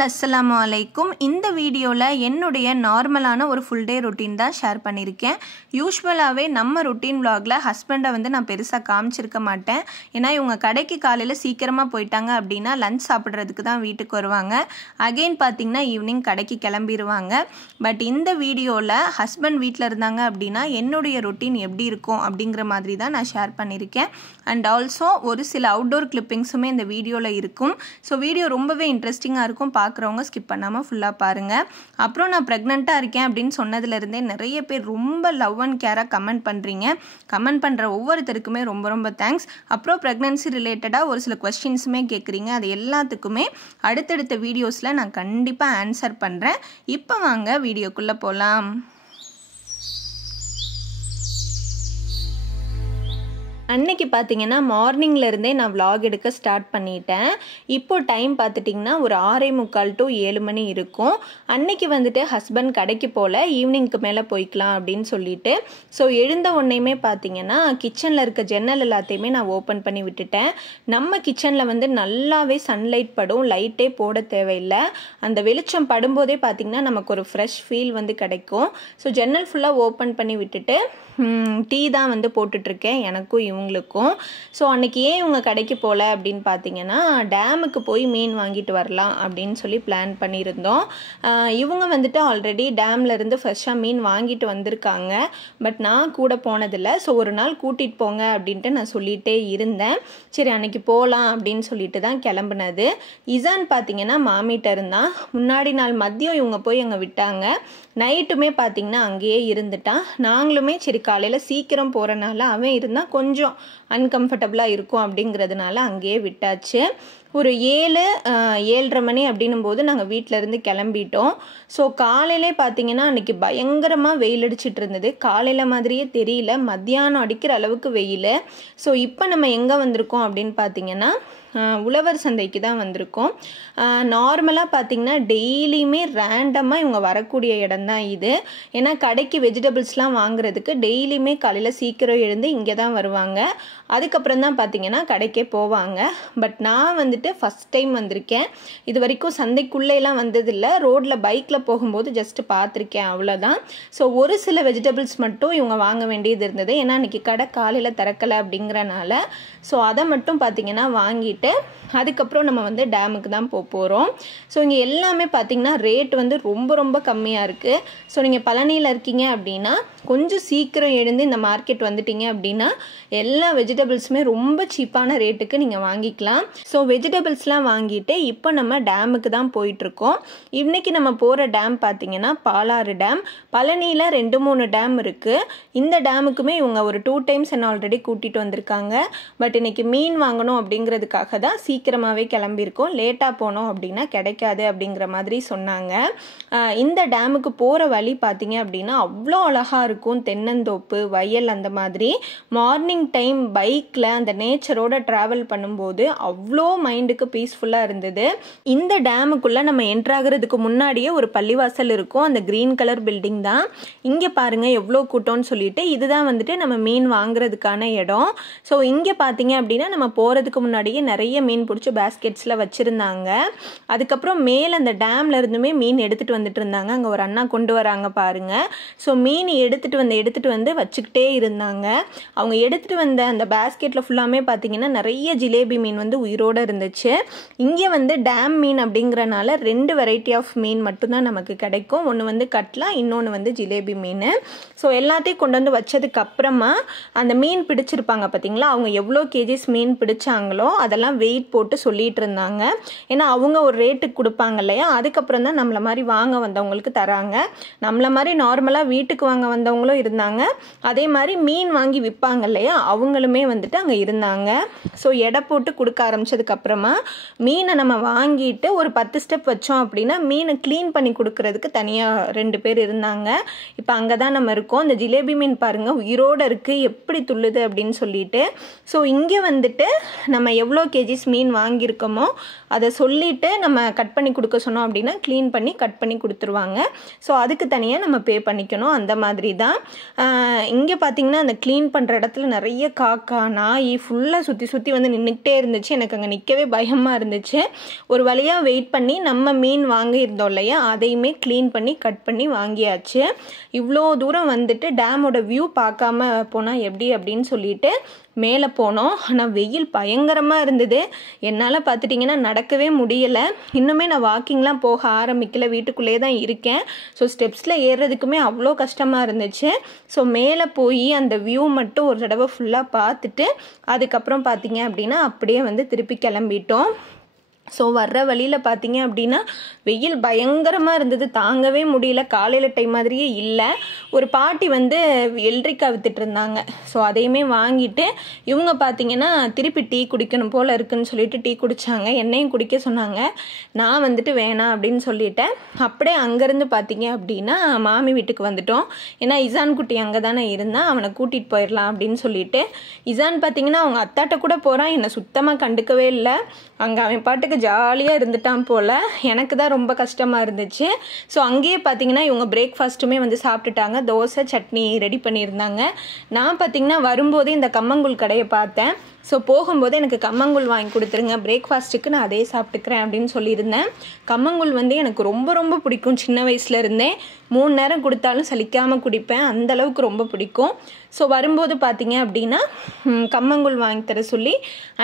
All அஸ்ஸலாமு அலைக்கும். இந்த வீடியோவில் என்னுடைய நார்மலான ஒரு ஃபுல் டே ரொட்டீன் தான் ஷேர் பண்ணியிருக்கேன். யூஸ்வலாகவே நம்ம ரொட்டீன் விலாகில் ஹஸ்பண்டை நான் பெருசாக காமிச்சிருக்க மாட்டேன். ஏன்னா இவங்க கடைக்கு காலையில் சீக்கிரமாக போயிட்டாங்க அப்படின்னா லஞ்ச் சாப்பிட்றதுக்கு தான் வீட்டுக்கு வருவாங்க. அகெயின் பார்த்திங்கன்னா ஈவினிங் கடைக்கு கிளம்பிடுவாங்க. பட் இந்த வீடியோவில் ஹஸ்பண்ட் வீட்டில் இருந்தாங்க அப்படின்னா என்னுடைய ரொட்டீன் எப்படி இருக்கும் அப்படிங்கிற மாதிரி தான் நான் ஷேர் பண்ணியிருக்கேன். அண்ட் ஆல்சோ ஒரு சில அவுட்டோர் கிளிப்பிங்ஸுமே இந்த வீடியோவில் இருக்கும். ஸோ வீடியோ ரொம்பவே இன்ட்ரெஸ்டிங்காக இருக்கும். பார்க்குறவங்க ஸ்கிப் பண்ணாமல் ஃபுல்லாக பாருங்கள். அப்புறம் நான் ப்ரெக்னெண்ட்டாக இருக்கேன் அப்படின்னு சொன்னதுலேருந்தே நிறைய பேர் ரொம்ப லவ் அண்ட் கேராக கமெண்ட் பண்ணுறீங்க. கமெண்ட் பண்ணுற ஒவ்வொருத்தருக்குமே ரொம்ப ரொம்ப தேங்க்ஸ். அப்புறம் ப்ரெக்னன்சி ரிலேட்டடாக ஒரு சில கொஸ்டின்ஸுமே கேட்குறீங்க. அது எல்லாத்துக்குமே அடுத்தடுத்த வீடியோஸில் நான் கண்டிப்பாக ஆன்சர் பண்ணுறேன். இப்போ வாங்க வீடியோக்குள்ளே போகலாம். அன்னைக்கு பார்த்தீங்கன்னா மார்னிங்லேருந்தே நான் vlog எடுக்க ஸ்டார்ட் பண்ணிட்டேன். இப்போது டைம் பார்த்துட்டிங்கன்னா ஒரு 6:45 to 7 மணி இருக்கும். அன்னைக்கு வந்துட்டு ஹஸ்பண்ட் கடைக்கு போல் ஈவினிங்க்கு மேலே போய்க்கலாம் அப்படின்னு சொல்லிட்டு ஸோ எழுந்த உடனேயுமே பார்த்தீங்கன்னா கிச்சனில் இருக்க ஜன்னல் எல்லாத்தையுமே நான் ஓப்பன் பண்ணி விட்டுட்டேன். நம்ம கிச்சனில் நல்லாவே சன்லைட் படும், லைட்டே போட தேவையில்லை. அந்த வெளிச்சம் படும்போதே பார்த்திங்கன்னா நமக்கு ஒரு ஃப்ரெஷ் ஃபீல் கிடைக்கும். ஸோ ஜன்னல் ஃபுல்லாக ஓப்பன் பண்ணி விட்டுட்டு டீ தான் போட்டுட்ருக்கேன் எனக்கும் இவங்களுக்கும். ஸோ அன்றைக்கி ஏன் இவங்க கடைக்கு போகல அப்படின்னு பார்த்தீங்கன்னா டேமுக்கு போய் மீன் வாங்கிட்டு வரலாம் அப்படின்னு சொல்லி பிளான் பண்ணியிருந்தோம். இவங்க ஆல்ரெடி டேம்லேருந்து ஃப்ரெஷ்ஷாக மீன் வாங்கிட்டு வந்திருக்காங்க. பட் நான் கூட போனதில்லை. ஸோ ஒரு நாள் கூட்டிகிட்டு போங்க அப்படின்ட்டு நான் சொல்லிகிட்டே இருந்தேன். சரி அன்றைக்கி போகலாம் அப்படின்னு சொல்லிட்டு தான் கிளம்புனது. இசான் பார்த்தீங்கன்னா மாமிட்ட இருந்தான். முன்னாடி நாள் மதியம் இவங்க போய் அங்கே விட்டாங்க. நைட்டுமே பார்த்திங்கன்னா அங்கேயே இருந்துட்டான். நாங்களுமே சரி காலையில் சீக்கிரம் போகிறனால அவன் இருந்தால் கொஞ்சம் அன்கம்ஃபர்டபுளாக இருக்கும் அப்படிங்கிறதுனால அங்கேயே விட்டாச்சு. ஒரு 7-7:30 மணி அப்படின்னும் போது நாங்கள் வீட்டிலேருந்து கிளம்பிட்டோம். ஸோ காலையிலே பார்த்தீங்கன்னா அன்றைக்கி பயங்கரமாக வெயில் அடிச்சிட்டு இருந்தது. காலையில் மாதிரியே தெரியல, மத்தியானம் அடிக்கிற அளவுக்கு வெயில். ஸோ இப்போ நம்ம எங்கே வந்திருக்கோம் அப்படின்னு பார்த்தீங்கன்னா உழவர் சந்தைக்கு தான் வந்திருக்கோம். நார்மலாக பார்த்திங்கன்னா டெய்லியுமே ரேண்டமாக இவங்க வரக்கூடிய இடம் தான் இது. ஏன்னா கடைக்கு வெஜிடபிள்ஸ்லாம் வாங்குறதுக்கு டெய்லியுமே காலையில் சீக்கிரம் எழுந்து இங்கே தான் வருவாங்க. அதுக்கப்புறம் தான் பார்த்திங்கன்னா கடைக்கே போவாங்க. பட் நான் ஃபஸ்ட் டைம் வந்திருக்கேன். இது வரைக்கும் சந்தைக்குள்ளேலாம் வந்ததில்லை. ரோட்டில் பைக்கில் போகும்போது ஜஸ்ட்டு பார்த்துருக்கேன், அவ்வளோதான். ஸோ ஒரு சில வெஜிடபிள்ஸ் மட்டும் இவங்க வாங்க வேண்டியது இருந்தது. ஏன்னா இன்றைக்கி கடை காலையில் திறக்கலை அப்படிங்கிறனால ஸோ அதை மட்டும் பார்த்திங்கன்னா வாங்கிட்டு அதுக்கப்புறம் நம்ம டேமுக்கு தான் போகிறோம். ஸோ இங்கே எல்லாமே பார்த்திங்கன்னா ரேட் ரொம்ப ரொம்ப கம்மியாக இருக்குது. ஸோ நீங்கள் பழனியில் இருக்கீங்க அப்படின்னா கொஞ்சம் சீக்கிரம் எழுந்து இந்த மார்க்கெட் வந்துட்டீங்க அப்படின்னா எல்லா வெஜிடபிள்ஸுமே ரொம்ப சீப்பான ரேட்டுக்கு நீங்கள் வாங்கிக்கலாம். ஸோ வெஜிடபிள்ஸ்லாம் வாங்கிட்டு இப்போ நம்ம டேமுக்கு தான் போயிட்டுருக்கோம். இன்றைக்கி நம்ம போகிற டேம் பார்த்திங்கன்னா பாலாறு டேம். பழனியில் 2-3 டேம் இருக்குது. இந்த டேமுக்குமே இவங்க ஒரு 2 times என்ன ஆல்ரெடி கூட்டிகிட்டு வந்திருக்காங்க. பட் இன்றைக்கி மீன் வாங்கணும் அப்படிங்கிறதுக்காக தான் சீக்கிரமாகவே கிளம்பியிருக்கோம். லேட்டாக போனோம் அப்படின்னா கிடைக்காது அப்படிங்கிற மாதிரி சொன்னாங்க. இந்த டேமுக்கு போகிற வழி பார்த்திங்க அப்படின்னா அவ்வளோ அழகாக இருக்கும். தென்னந்தோப்பு, வயல், அந்த மாதிரி மார்னிங் டைம் பைக்கில் அந்த நேச்சரோட ட்ராவல் பண்ணும்போது அவ்வளோ மைண்டுக்கு பீஸ்ஃபுல்லாக இருந்தது. இந்த டேமுக்குள்ளே நம்ம என்ட்ராகிறதுக்கு முன்னாடியே ஒரு பள்ளிவாசல் இருக்கும். அந்த க்ரீன் கலர் பில்டிங் தான். இங்கே பாருங்கள் எவ்வளோ கூட்டம்னு சொல்லிட்டு இதுதான் நம்ம மீன் வாங்குறதுக்கான இடம். ஸோ இங்கே பார்த்தீங்க அப்படின்னா நம்ம போகிறதுக்கு முன்னாடியே நிறைய மீன் பிடிச்சி பேஸ்கெட்ஸில் வச்சுருந்தாங்க. அதுக்கப்புறம் மேலே அந்த டேமில் இருந்துமே மீன் எடுத்துகிட்டு வந்துட்டு இருந்தாங்க. அங்கே ஒரு அண்ணா கொண்டு வராங்க பாருங்கள். ஸோ மீன் எடுத்துகிட்டு வந்து வச்சுக்கிட்டே இருந்தாங்க. அவங்க எடுத்துகிட்டு வந்த அந்த பேஸ்கெட்டில் ஃபுல்லாமே பார்த்தீங்கன்னா நிறைய ஜிலேபி மீன் உயிரோடு இருந்துச்சு. இங்கே டேம் மீன் அப்படிங்கிறனால 2 வெரைட்டி ஆஃப் மீன் மட்டும்தான் நமக்கு கிடைக்கும். ஒன்று கட்லா, இன்னொன்று ஜிலேபி மீன். ஸோ எல்லாத்தையும் கொண்டு வந்து வச்சதுக்கப்புறமா அந்த மீன் பிடிச்சிருப்பாங்க பார்த்தீங்களா, அவங்க எவ்வளோ கேஜிஸ் மீன் பிடிச்சாங்களோ அதெல்லாம் வெயிட் போட்டு சொல்லிகிட்டு இருந்தாங்க. ஏன்னா அவங்க ஒரு ரேட்டுக்கு கொடுப்பாங்க இல்லையா, அதுக்கப்புறம் தான் நம்மளை மாதிரி வாங்க வந்தவங்களுக்கு தராங்க. நம்மளை மாதிரி நார்மலாக வீட்டுக்கு வாங்க வந்தவங்களும் இருந்தாங்க. அதே மாதிரி மீன் வாங்கி விற்பாங்க இல்லையா, அவங்களுமே அங்கே இருந்தாங்க. ஸோ எடை போட்டு கொடுக்க ஆரம்பித்ததுக்கப்புறமா மீனை நம்ம வாங்கிட்டு ஒரு 10 ஸ்டெப் வச்சோம் அப்படின்னா மீனை க்ளீன் பண்ணி கொடுக்கறதுக்கு தனியாக 2 பேர் இருந்தாங்க. இப்போ அங்கே தான் நம்ம இருக்கோம். இந்த ஜிலேபி மீன் பாருங்கள் உயிரோடு இருக்குது, எப்படி துள்ளுது அப்படின்னு சொல்லிட்டு. ஸோ இங்கே நம்ம எவ்வளோ kgs மீன் வாங்கியிருக்கோமோ அதை சொல்லிவிட்டு நம்ம கட் பண்ணி கொடுக்க சொன்னோம் அப்படின்னா க்ளீன் பண்ணி கட் பண்ணி கொடுத்துருவாங்க. ஸோ அதுக்கு தனியாக நம்ம பே பண்ணிக்கணும். அந்த மாதிரி தான். இங்கே பார்த்திங்கன்னா அந்த க்ளீன் பண்ணுற இடத்துல நிறைய காக்கா நாய் ஃபுல்லாக சுற்றி சுற்றி வந்து நின்றுக்கிட்டே இருந்துச்சு. எனக்கு அங்கே நிற்கவே பயமாக இருந்துச்சு. ஒரு வழியாக வெயிட் பண்ணி நம்ம மீன் வாங்கியிருந்தோம் இல்லையா, அதையுமே க்ளீன் பண்ணி கட் பண்ணி வாங்கியாச்சு. இவ்வளோ தூரம் வந்துட்டு டேமோட வியூ பார்க்காம போனால் எப்படி அப்படின்னு சொல்லிட்டு மேலே போனோம். ஆனால் வெயில் பயங்கரமாக இருந்தது. என்னால் பார்த்துட்டிங்கன்னா நடக்கவே முடியலை. இன்னுமே நான் வாக்கிங்லாம் போக ஆரம்பிக்கல, வீட்டுக்குள்ளேயே தான் இருக்கேன். ஸோ ஸ்டெப்ஸில் ஏறுறதுக்குமே அவ்வளோ கஷ்டமாக இருந்துச்சு. ஸோ மேலே போய் அந்த வியூ மட்டும் ஒரு தடவை ஃபுல்லாக பார்த்துட்டு அதுக்கப்புறம் பார்த்திங்க அப்படின்னா அப்படியே வந்து திருப்பி கிளம்பிட்டோம். ஸோ வர்ற வழியில் பார்த்தீங்க அப்படின்னா வெயில் பயங்கரமாக இருந்தது, தாங்கவே முடியல. காலையில் டைம் மாதிரியே இல்லை. ஒரு பாட்டி வந்து எல்ரிக்காய் வித்துட்டு இருந்தாங்க. ஸோ அதையுமே வாங்கிட்டு இவங்க பார்த்தீங்கன்னா திருப்பி டீ குடிக்கணும் போல் இருக்குன்னு சொல்லிட்டு டீ குடித்தாங்க. என்னையும் குடிக்க சொன்னாங்க. நான் வந்துட்டு வேணாம் அப்படின்னு சொல்லிட்டேன். அப்படியே அங்கேருந்து பார்த்தீங்க அப்படின்னா மாமி வீட்டுக்கு வந்துட்டோம். ஏன்னா இசான் குட்டி அங்கே தானே இருந்தான், அவனை கூட்டிகிட்டு போயிடலாம் அப்படின்னு சொல்லிட்டு. இசான் பார்த்தீங்கன்னா அவங்க அத்தாட்ட கூட போகிறான், என்னை சுத்தமாக கண்டுக்கவே இல்லை. அங்கே அவன் பாட்டுக்கு ஜாலியாக இருந்துட்டான் போல். எனக்கு தான் ரொம்ப கஷ்டமாக இருந்துச்சு. ஸோ அங்கேயே பார்த்தீங்கன்னா இவங்க பிரேக்ஃபாஸ்ட்டுமே வந்து சாப்பிட்டுட்டாங்க. தோசை சட்னி ரெடி பண்ணியிருந்தாங்க. நான் பார்த்தீங்கன்னா வரும்போதே இந்த கம்மங்கூழ் கடையை பார்த்தேன். ஸோ போகும்போது எனக்கு கம்மங்கூழ் வாங்கி கொடுத்துருங்க, பிரேக்ஃபாஸ்ட்டுக்கு நான் அதே சாப்பிட்டுக்கிறேன் அப்படின்னு சொல்லியிருந்தேன். கம்மங்கூழ் வந்து எனக்கு ரொம்ப ரொம்ப பிடிக்கும். சின்ன வயசுலேருந்தே 3 நேரம் கொடுத்தாலும் சலிக்காமல் குடிப்பேன், அந்தளவுக்கு ரொம்ப பிடிக்கும். ஸோ வரும்போது பார்த்தீங்க அப்படின்னா கம்மங்கூழ் வாங்கி தர சொல்லி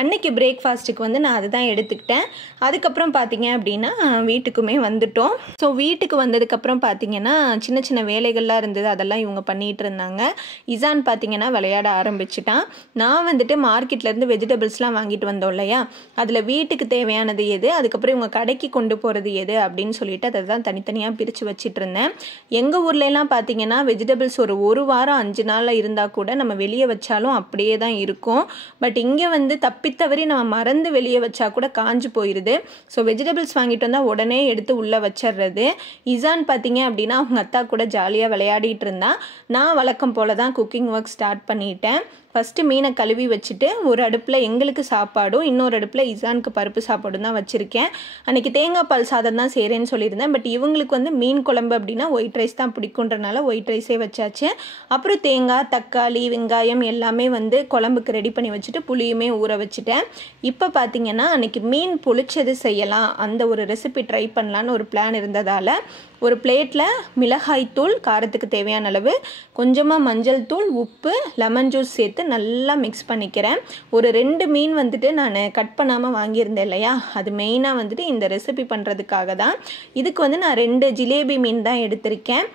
அன்னைக்கு பிரேக்ஃபாஸ்ட்டுக்கு வந்து நான் அதுதான் எடுத்துக்கிட்டேன். அதுக்கப்புறம் பார்த்தீங்க அப்படின்னா வீட்டுக்குமே வந்துட்டோம். ஸோ வீட்டுக்கு வந்ததுக்கப்புறம் பார்த்தீங்கன்னா சின்ன சின்ன வேலைகள்லாம் இருந்தது, அதெல்லாம் இவங்க பண்ணிகிட்டு இருந்தாங்க. இசான் பார்த்தீங்கன்னா விளையாட ஆரம்பிச்சிட்டான். நான் வந்துட்டு மார்க்கெட்லேருந்து வெஜிடபிள்ஸ்லாம் வாங்கிட்டு வந்தோம் இல்லையா, அதில் வீட்டுக்கு தேவையானது எது, அதுக்கப்புறம் இவங்க கடைக்கு கொண்டு போகிறது எது அப்படின்னு சொல்லிட்டு அதை தான் தனித்தனியாக பிரித்து வச்சிட்டு இருந்தேன். எங்கள் ஊர்லலாம் பார்த்தீங்கன்னா வெஜிடபிள்ஸ் ஒரு வாரம் 5 நாளில் இருந்தால் கூட நம்ம வெளியே வச்சாலும் அப்படியே தான் இருக்கும். பட் இங்கே வந்து தப்பித்தவறி நம்ம மறந்து வெளியே வச்சா கூட காஞ்சு போயிடுது. ஸோ வெஜிடபிள்ஸ் வாங்கிட்டு வந்தால் உடனே எடுத்து உள்ளே வச்சிடுறது. இசான் பார்த்தீங்க அப்படின்னா அவங்க அத்தா கூட ஜாலியாக விளையாடிட்டு இருந்தான். நான் வழக்கம் போல தான் குக்கிங் ஒர்க் ஸ்டார்ட் பண்ணிட்டேன். ஃபஸ்ட்டு மீனை கழுவி வச்சுட்டு ஒரு அடுப்பில் எங்களுக்கு சாப்பாடும் இன்னொரு அடுப்பில் இசானுக்கு பருப்பு சாப்பாடும் தான் வச்சுருக்கேன். அன்றைக்கி தேங்காய் பால் சாதம் தான் செய்கிறேன்னு சொல்லியிருந்தேன். பட் இவங்களுக்கு வந்து மீன் குழம்பு அப்படின்னா ஒயிட் ரைஸ் தான் பிடிக்குன்றனால ஒயிட் ரைஸே வச்சாச்சு. அப்புறம் தேங்காய் தக்காளி வெங்காயம் எல்லாமே வந்து குழம்புக்கு ரெடி பண்ணி வச்சுட்டு புளியுமே ஊற வச்சுட்டேன். இப்போ பார்த்தீங்கன்னா அன்றைக்கி மீன் புளிச்சது செய்யலாம், அந்த ஒரு ரெசிபி ட்ரை பண்ணலான்னு ஒரு பிளான் இருந்ததால் ஒரு பிளேட்டில் மிளகாய்த்தூள் காரத்துக்கு தேவையான அளவு, கொஞ்சமாக மஞ்சள் தூள், உப்பு, லெமன் ஜூஸ் சேர்த்து நல்லா மிக்ஸ் பண்ணிக்கிறேன். ஒரு 2 மீன் வந்துட்டு நான் கட் பண்ணாமல் வாங்கியிருந்தேன் இல்லையா, அது மெயினாக வந்துட்டு இந்த ரெசிபி பண்ணுறதுக்காக தான். இதுக்கு வந்து நான் 2 ஜிலேபி மீன் தான் எடுத்திருக்கேன்.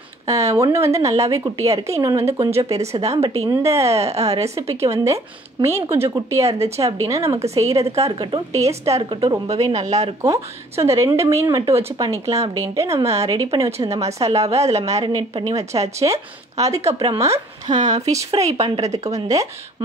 ஒன்று வந்து நல்லாவே குட்டியாக இருக்குது, இன்னொன்று வந்து கொஞ்சம் பெருசு தான். பட் இந்த ரெசிபிக்கு வந்து மீன் கொஞ்சம் குட்டியாக இருந்துச்சு அப்படின்னா நமக்கு செய்கிறதுக்காக இருக்கட்டும் டேஸ்ட்டாக இருக்கட்டும் ரொம்பவே நல்லாயிருக்கும். ஸோ இந்த 2 மீன் மட்டும் வச்சு பண்ணிக்கலாம் அப்படின்ட்டு நம்ம ரெடி பண்ணி வச்சுருந்த மசாலாவை அதில் மேரினேட் பண்ணி வச்சாச்சு. அதுக்கப்புறமா ஃபிஷ் ஃப்ரை பண்ணுறதுக்கு வந்து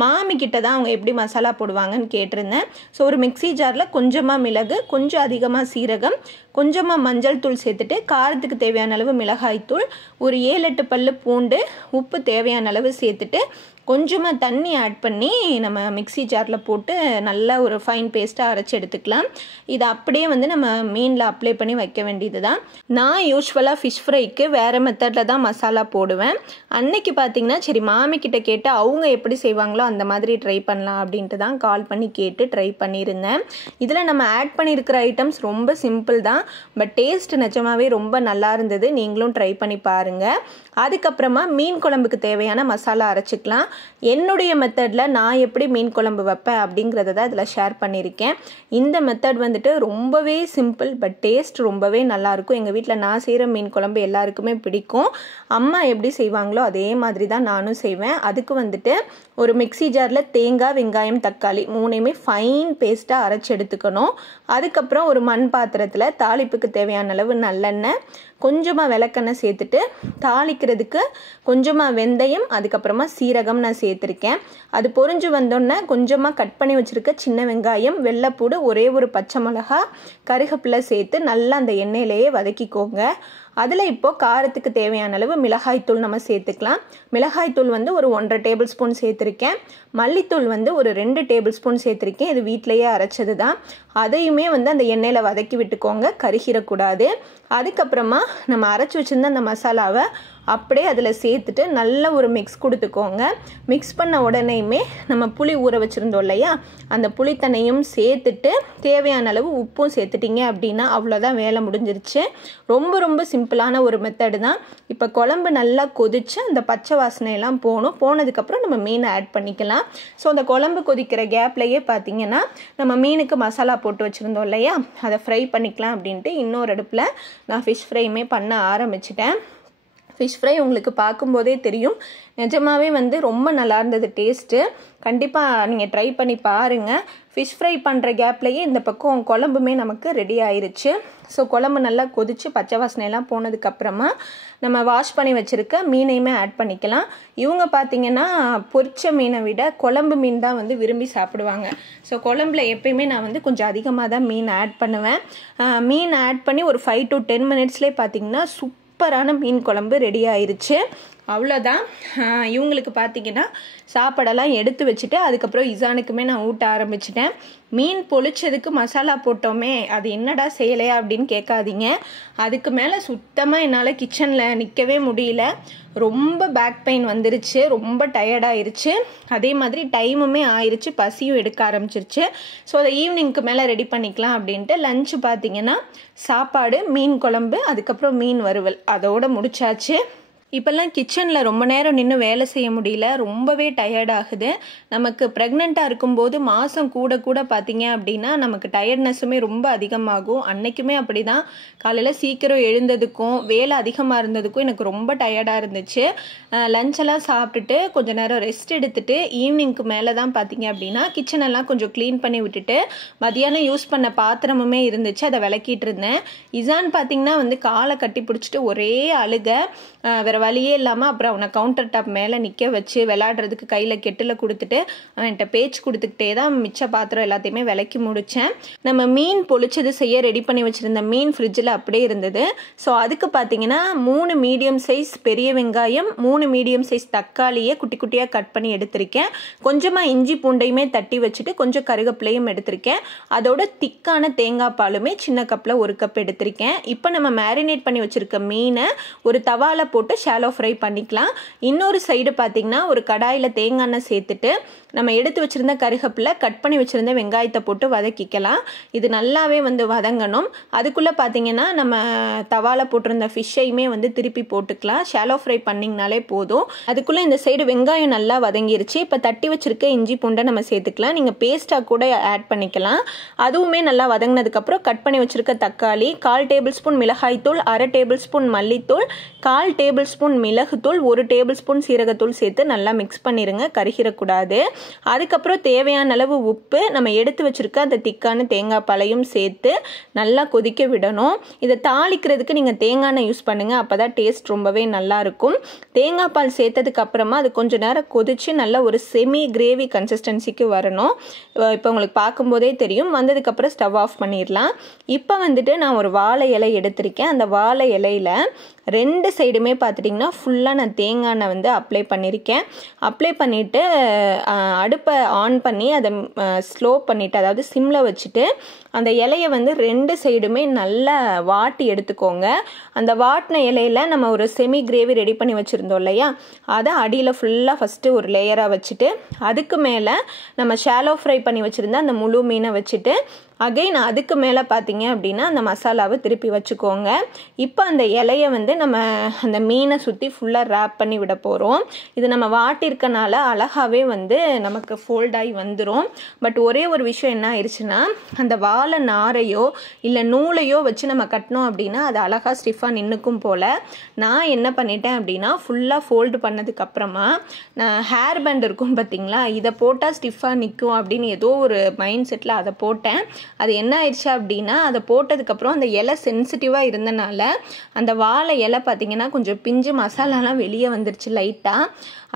மாமிக்கிட்ட தான் அவங்க எப்படி மசாலா போடுவாங்கன்னு கேட்டிருந்தேன். ஸோ ஒரு மிக்ஸி ஜாரில் கொஞ்சமாக மிளகு, கொஞ்சம் அதிகமாக சீரகம், கொஞ்சமாக மஞ்சள் தூள் சேர்த்துட்டு காரத்துக்கு தேவையான அளவு மிளகாய்த்தூள், ஒரு 7-8 பல்லு பூண்டு, உப்பு தேவையான அளவு சேர்த்துட்டு கொஞ்சமாக தண்ணி ஆட் பண்ணி நம்ம மிக்ஸி ஜாரில் போட்டு நல்லா ஒரு ஃபைன் பேஸ்ட்டாக அரைச்சி எடுத்துக்கலாம். இதை அப்படியே வந்து நம்ம மீனில் அப்ளை பண்ணி வைக்க வேண்டியது தான். நான் யூஸ்வலாக ஃபிஷ் ஃப்ரைக்கு வேறு மெத்தடில் தான் மசாலா போடுவேன். அன்னைக்கு பார்த்திங்கன்னா சரி மாமிக்கிட்ட கேட்டு அவங்க எப்படி செய்வாங்களோ அந்த மாதிரி ட்ரை பண்ணலாம் அப்படின்ட்டு தான் கால் பண்ணி கேட்டு ட்ரை பண்ணியிருந்தேன். இதில் நம்ம ஆட் பண்ணியிருக்கிற ஐட்டம்ஸ் ரொம்ப சிம்பிள் தான், பட் டேஸ்ட் நிஜமாகவே ரொம்ப நல்லா இருந்தது. நீங்களும் ட்ரை பண்ணி பாருங்கள். அதுக்கப்புறமா மீன் குழம்புக்கு தேவையான மசாலா அரைச்சிக்கலாம். என்னுடைய மெத்தடில் நான் எப்படி மீன் குழம்பு வைப்பேன் அப்படிங்கிறத தான் இதில் ஷேர் பண்ணியிருக்கேன். இந்த மெத்தட் வந்துட்டு ரொம்பவே சிம்பிள், பட் டேஸ்ட் ரொம்பவே நல்லாயிருக்கும். எங்கள் வீட்டில் நான் செய்கிற மீன் குழம்பு எல்லாருக்குமே பிடிக்கும். அம்மா எப்படி செய்வாங்களோ அதே மாதிரி தான் நானும் செய்வேன். அதுக்கு வந்துட்டு ஒரு மிக்ஸி ஜாரில் தேங்காய் வெங்காயம் தக்காளி 3மே ஃபைன் பேஸ்ட்டாக அரைச்சி எடுத்துக்கணும். அதுக்கப்புறம் ஒரு மண் பாத்திரத்தில் தாளிப்புக்கு தேவையான அளவு நல்லெண்ணெய், கொஞ்சமாக விளக்கெண்ணெய் சேர்த்துட்டு தாளிக்கிறதுக்கு கொஞ்சமாக வெந்தயம், அதுக்கப்புறமா சீரகம் நான் சேர்த்துருக்கேன். அது பொரிஞ்சு வந்தோடனே கொஞ்சமாக கட் பண்ணி வச்சுருக்க சின்ன வெங்காயம், வெள்ளைப்பூடு, ஒரே ஒரு பச்சை மிளகா, கருவேப்பிலை சேர்த்து நல்லா அந்த எண்ணெயிலேயே வதக்கிக்கோங்க. அதில் இப்போது காரத்துக்கு தேவையான அளவு மிளகாய்த்தூள் நம்ம சேர்த்துக்கலாம். மிளகாய்த்தூள் வந்து ஒரு 1.5 டேபிள் ஸ்பூன் சேர்த்துருக்கேன். மல்லித்தூள் வந்து ஒரு 2 டேபிள் ஸ்பூன் சேர்த்துருக்கேன். இது வீட்டிலையே அரைச்சது தான். அதையுமே வந்து அந்த எண்ணெயில் வதக்கி விட்டுக்கோங்க, கருகிடக்கூடாது. அதுக்கப்புறமா நம்ம அரைச்சி வச்சுருந்த அந்த மசாலாவை அப்படியே அதில் சேர்த்துட்டு நல்ல ஒரு மிக்ஸ் கொடுத்துக்கோங்க. மிக்ஸ் பண்ண உடனேயுமே நம்ம புளி ஊற வச்சுருந்தோம் இல்லையா, அந்த புளித்தண்ணையும் சேர்த்துட்டு தேவையான அளவு உப்பும் சேர்த்துட்டிங்க அப்படின்னா அவ்வளோதான், வேலை முடிஞ்சிருச்சு. ரொம்ப ரொம்ப சிம்பிளான ஒரு மெத்தடு தான். இப்போ குழம்பு நல்லா கொதிச்சு அந்த பச்சை வாசனையெல்லாம் போனதுக்கப்புறம் நம்ம மீனை ஆட் பண்ணிக்கலாம். ஸோ அந்த குழம்பு கொதிக்கிற கேப்லையே பார்த்தீங்கன்னா நம்ம மீனுக்கு மசாலா போட்டு வச்சுருந்தோம் இல்லையா, அதை ஃப்ரை பண்ணிக்கலாம் அப்படின்ட்டு இன்னொரு அடுப்பில் நான் ஃபிஷ் ஃப்ரையுமே பண்ண ஆரம்பிச்சிட்டேன். ஃபிஷ் ஃப்ரை உங்களுக்கு பார்க்கும்போதே தெரியும், நிஜமாகவே வந்து ரொம்ப நல்லா இருந்தது டேஸ்ட்டு. கண்டிப்பாக நீங்கள் ட்ரை பண்ணி பாருங்கள். ஃபிஷ் ஃப்ரை பண்ணுற கேப்லேயே இந்த பக்கம் குழம்புமே நமக்கு ரெடி ஆயிருச்சு. ஸோ குழம்பு நல்லா கொதித்து பச்சை வாசனையெல்லாம் போனதுக்கப்புறமா நம்ம வாஷ் பண்ணி வச்சுருக்க மீனையுமே ஆட் பண்ணிக்கலாம். இவங்க பார்த்திங்கன்னா பொரிச்ச மீனை விட குழம்பு மீன் தான் வந்து விரும்பி சாப்பிடுவாங்க. ஸோ குழம்புல எப்பயுமே நான் வந்து கொஞ்சம் அதிகமாக தான் மீன் ஆட் பண்ணுவேன். மீன் ஆட் பண்ணி ஒரு 5 to 10 மினிட்ஸ்லேயே பார்த்திங்கன்னா சூப்பரான மீன் குழம்பு ரெடி ஆயிருச்சு. அவ்வளோதான். இவங்களுக்கு பார்த்தீங்கன்னா சாப்பாடெல்லாம் எடுத்து வச்சுட்டு அதுக்கப்புறம் இசானுக்குமே நான் ஊட்ட ஆரம்பிச்சிட்டேன். மீன் பொளிச்சதுக்கு மசாலா போட்டோமே, அது என்னடா செய்யலையா அப்படின்னு கேட்காதீங்க. அதுக்கு மேலே சுத்தமாக என்னால் கிச்சனில் நிற்கவே முடியல. ரொம்ப பேக் பெயின் வந்துருச்சு, ரொம்ப டயர்டாயிருச்சு. அதே மாதிரி டைமுமே ஆயிடுச்சு, பசியும் எடுக்க ஆரம்பிச்சிருச்சு. ஸோ அதை ஈவினிங்க்கு மேலே ரெடி பண்ணிக்கலாம் அப்படின்ட்டு லஞ்சு பார்த்தீங்கன்னா சாப்பாடு, மீன் குழம்பு, அதுக்கப்புறம் மீன் வறுவல், அதோடு முடிச்சாச்சு. இப்போல்லாம் கிச்சனில் ரொம்ப நேரம் நின்று வேலை செய்ய முடியல, ரொம்பவே டயர்டாகுது. நமக்கு ப்ரெக்னெண்ட்டாக இருக்கும்போது மாதம் கூட பார்த்தீங்க அப்படின்னா நமக்கு டயர்ட்னஸுமே ரொம்ப அதிகமாகும். அன்னைக்குமே அப்படி தான். காலையில் சீக்கிரம் எழுந்ததுக்கும் வேலை அதிகமாக இருந்ததுக்கும் எனக்கு ரொம்ப டயர்டாக இருந்துச்சு. லஞ்செல்லாம் சாப்பிட்டுட்டு கொஞ்சம் நேரம் ரெஸ்ட் எடுத்துகிட்டு ஈவினிங்க்கு மேலே தான் பார்த்தீங்க அப்படின்னா கிச்சனெல்லாம் கொஞ்சம் க்ளீன் பண்ணி விட்டுட்டு மதியானம் யூஸ் பண்ண பாத்திரமுமே இருந்துச்சு, அதை விளக்கிட்டு இருந்தேன். இசான் பார்த்தீங்கன்னா வந்து காலை கட்டி பிடிச்சிட்டு ஒரே அழுக. வேறு வழியே இல்லாமல் அப்புறம் அவனை கவுண்டர் டாப் மேலே நிற்க வச்சு விளையாடுறதுக்கு கையில் கெட்டில் கொடுத்துட்டு அவன்கிட்ட பேச்சு கொடுத்துக்கிட்டே தான் மிச்ச பாத்திரம் எல்லாத்தையுமே விளக்கி முடித்தேன். நம்ம மீன் பொளிச்சது செய்ய ரெடி பண்ணி வச்சுருந்த மீன் ஃப்ரிட்ஜில் அப்படியே இருந்தது. ஸோ அதுக்கு பார்த்தீங்கன்னா 3 மீடியம் சைஸ் பெரிய வெங்காயம், 3 மீடியம் சைஸ் தக்காளியை குட்டி குட்டியாக கட் பண்ணி எடுத்திருக்கேன். கொஞ்சமாக இஞ்சி பூண்டையுமே தட்டி வச்சுட்டு கொஞ்சம் கருவேப்பிலையும் எடுத்திருக்கேன். அதோட திக்கான தேங்காய் பாலுமே சின்ன கப்பில் 1 கப் எடுத்திருக்கேன். இப்போ நம்ம மேரினேட் பண்ணி வச்சுருக்க மீனை ஒரு தவால போட்டு ஷாலோ ஃப்ரை பண்ணிக்கலாம். இன்னொரு சைடு பார்த்தீங்கன்னா ஒரு கடாயில் தேங்காய் எண்ணெய் சேர்த்துட்டு நம்ம எடுத்து வச்சுருந்த கருவேப்பிலை, கட் பண்ணி வச்சுருந்த வெங்காயத்தை போட்டு வதக்கிக்கலாம். இது நல்லாவே வந்து வதங்கணும். அதுக்குள்ளே பார்த்தீங்கன்னா நம்ம தவால போட்டிருந்த ஃபிஷ்ஷையுமே வந்து திருப்பி போட்டுக்கலாம். ஷாலோ ஃப்ரை பண்ணிங்கனாலே போதும். அதுக்குள்ளே இந்த சைடு வெங்காயம் நல்லா வதங்கிருச்சு. இப்போ தட்டி வச்சுருக்க இஞ்சி பூண்டை நம்ம சேர்த்துக்கலாம். நீங்கள் பேஸ்ட்டாக கூட ஆட் பண்ணிக்கலாம். அதுவுமே நல்லா வதங்கினதுக்கப்புறம் கட் பண்ணி வச்சுருக்க தக்காளி, 1/4 டேபிள் ஸ்பூன் மிளகாய்த்தூள், 1/2 டேபிள் ஸ்பூன் மல்லித்தூள், 1/4 டேபிள் ஸ்பூன் மிளகுத்தூள், 1 டேபிள் ஸ்பூன் சீரகத்தூள் சேர்த்து நல்லா மிக்ஸ் பண்ணிடுங்க, கருகிடக்கூடாது. அதுக்கப்புறம் தேவையான அளவு உப்பு, நம்ம எடுத்து வச்சுருக்க அந்த திக்கான தேங்காய் பாலையும் சேர்த்து நல்லா கொதிக்க விடணும். இதை தாளிக்கிறதுக்கு நீங்கள் தேங்காய் எண்ணெய் யூஸ் பண்ணுங்கள், அப்போ தான் டேஸ்ட் ரொம்பவே நல்லாயிருக்கும். தேங்காய் பால் சேர்த்ததுக்கு அப்புறமா அது கொஞ்சம் நேரம் கொதித்து நல்ல ஒரு செமி கிரேவி கன்சிஸ்டன்சிக்கு வரணும். இப்போ உங்களுக்கு பார்க்கும்போதே தெரியும். வந்ததுக்கப்புறம் ஸ்டவ் ஆஃப் பண்ணிடலாம். இப்போ வந்துட்டு நான் ஒரு வாழை இலை எடுத்திருக்கேன். அந்த வாழை இலையில் 2 சைடுமே பார்த்துட்டிங்கன்னா ஃபுல்லாக நான் தேங்காய் எண்ணெய் வந்து அப்ளை பண்ணியிருக்கேன். அப்ளை பண்ணிவிட்டு அடுப்பை ஆன் பண்ணி அதை ஸ்லோ பண்ணிவிட்டு, அதாவது சிம்மில் வச்சுட்டு அந்த இலையை வந்து 2 சைடுமே நல்லா வாட்டி எடுத்துக்கோங்க. அந்த வாட்டின இலையில் நம்ம ஒரு செமி கிரேவி ரெடி பண்ணி வச்சுருந்தோம் இல்லையா, அதை அடியில் ஃபுல்லாக ஃபஸ்ட்டு ஒரு லேயராக வச்சுட்டு அதுக்கு மேலே நம்ம ஷாலோ ஃப்ரை பண்ணி வச்சுருந்த அந்த முழு மீனை வச்சுட்டு அகைன் அதுக்கு மேலே பார்த்தீங்க அப்படின்னா அந்த மசாலாவை திருப்பி வச்சுக்கோங்க. இப்போ அந்த இலையை வந்து நம்ம அந்த மீனை சுற்றி ஃபுல்லாக ரேப் பண்ணி விட போகிறோம். இது நம்ம வாட்டியிருக்கனால அழகாகவே வந்து நமக்கு ஃபோல்டாகி வந்துடும். பட் ஒரே ஒரு விஷயம் என்ன ஆயிடுச்சுன்னா, அந்த வாழை நாரையோ இல்லை நூலையோ வச்சு நம்ம கட்டினோம் அப்படின்னா அது அழகாக ஸ்டிஃபாக நின்றுக்கும் போல். நான் என்ன பண்ணிட்டேன் அப்படின்னா ஃபுல்லாக ஃபோல்டு பண்ணதுக்கப்புறமா நான் ஹேர் பேண்ட் இருக்கும் பார்த்தீங்களா, இதை போட்டால் ஸ்டிஃபாக நிற்கும் அப்படின்னு ஏதோ ஒரு மைண்ட் செட்டில் அதை போட்டேன். அது என்ன ஆயிடுச்சு அப்படின்னா அதை போட்டதுக்கப்புறம் அந்த இலை சென்சிட்டிவாக இருந்தனால அந்த வாழை இலை பார்த்திங்கன்னா கொஞ்சம் பிஞ்சு மசாலாலாம் வெளியே வந்துருச்சு லைட்டாக.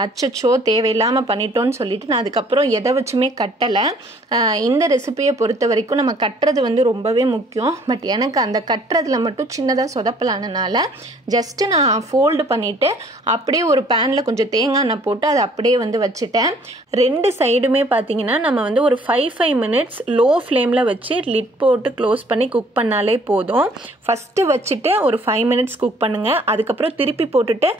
அச்சச்சோ தேவையில்லாமல் பண்ணிட்டோன்னு சொல்லிட்டு நான் அதுக்கப்புறம் எதை வச்சுமே கட்டலை. இந்த ரெசிபியை பொறுத்த வரைக்கும் நம்ம கட்டுறது வந்து ரொம்பவே முக்கியம். பட் எனக்கு அந்த கட்டுறதுல மட்டும் சின்னதாக சொதப்பலானனால ஜஸ்ட்டு நான் ஃபோல்டு பண்ணிவிட்டு அப்படியே ஒரு பேனில் கொஞ்சம் தேங்காய் எண்ணெய் போட்டு அதை அப்படியே வந்து வச்சுட்டேன். 2 சைடுமே பார்த்தீங்கன்னா நம்ம வந்து ஒரு 5 மினிட்ஸ் லோ ஃப்ளேமில் வச்சு லிட் போட்டு க்ளோஸ் பண்ணி குக் பண்ணாலே போதும். ஃபஸ்ட்டு வச்சுட்டு ஒரு 5 மினிட்ஸ் குக் பண்ணுங்கள். அதுக்கப்புறம் திருப்பி போட்டுட்டு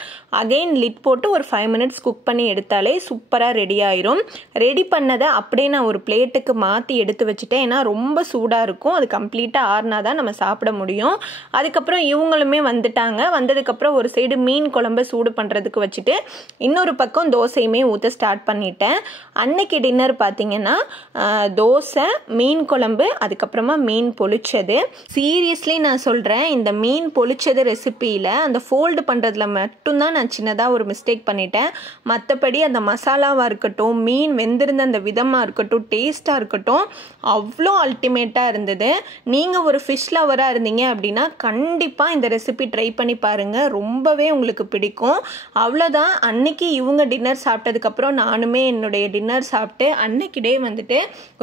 அகெயின் லிட் போட்டு ஒரு 5 மினிட்ஸ் குக் பண்ணி எடுத்தாலே சூப்பராக ரெடி ஆயிரும். ரெடி பண்ணதை அப்படியே நான் ஒரு பிளேட்டுக்கு மாற்றி எடுத்து வச்சுட்டேன். ஏன்னா ரொம்ப சூடாக இருக்கும், அது கம்ப்ளீட்டாக ஆறுனா தான் நம்ம சாப்பிட முடியும். அதுக்கப்புறம் இவங்களுமே வந்துட்டாங்க. வந்ததுக்கப்புறம் ஒரு சைடு மீன் குழம்பு சூடு பண்ணுறதுக்கு வச்சுட்டு இன்னொரு பக்கம் தோசையுமே ஊற்ற ஸ்டார்ட் பண்ணிட்டேன். அன்னைக்கு டின்னர் பார்த்தீங்கன்னா தோசை, மீன் குழம்பு, அதுக்கப்புறமா மீன் பொளிச்சது. சீரியஸ்லி நான் சொல்கிறேன், இந்த மீன் பொளிச்சது ரெசிப்பியில் அந்த ஃபோல்டு பண்ணுறதுல மட்டும்தான் நான் சின்னதாக ஒரு மிஸ்டேக் பண்ணிட்டேன். மற்றபடி அந்த மசாலாவாக இருக்கட்டும், மீன் வெந்திருந்த அந்த விதமாக இருக்கட்டும், டேஸ்ட்டாக இருக்கட்டும், அவ்வளோ அல்டிமேட்டாக இருந்தது. நீங்கள் ஒரு ஃபிஷ் லவராக இருந்தீங்க அப்படின்னா கண்டிப்பாக இந்த ரெசிபி ட்ரை பண்ணி பாருங்கள், ரொம்பவே உங்களுக்கு பிடிக்கும். அவ்வளோதான். அன்னைக்கு இவங்க டின்னர் சாப்பிட்டதுக்கப்புறம் நானுமே என்னுடைய டின்னர் சாப்பிட்டு அன்னைக்கு டே வந்துட்டு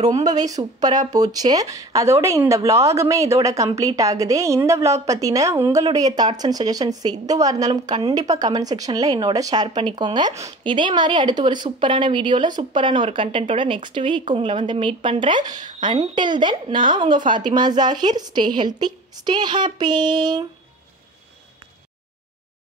ரொம்பவே சூப்பராக போச்சு. அதோட இந்த விலாகுமே இதோட கம்ப்ளீட் ஆகுது. இந்த விலாக் பற்றின உங்களுடைய தாட்ஸ் அண்ட் சஜஷன்ஸ் எதுவாக இருந்தாலும் கண்டிப்பாக கமெண்ட் செக்ஷனில் என்னோட ஷேர் பண்ணிக்கோங்க. இதே மாதிரி அடுத்து ஒரு சூப்பரான வீடியோவில் சூப்பரான ஒரு கண்டென்ட்டோட நெக்ஸ்ட் வீக் உங்களை வந்து மீட் பண்ணுறேன். அன்டில் தென் நான் உங்கள் Fatima Zakir. Stay healthy, stay happy.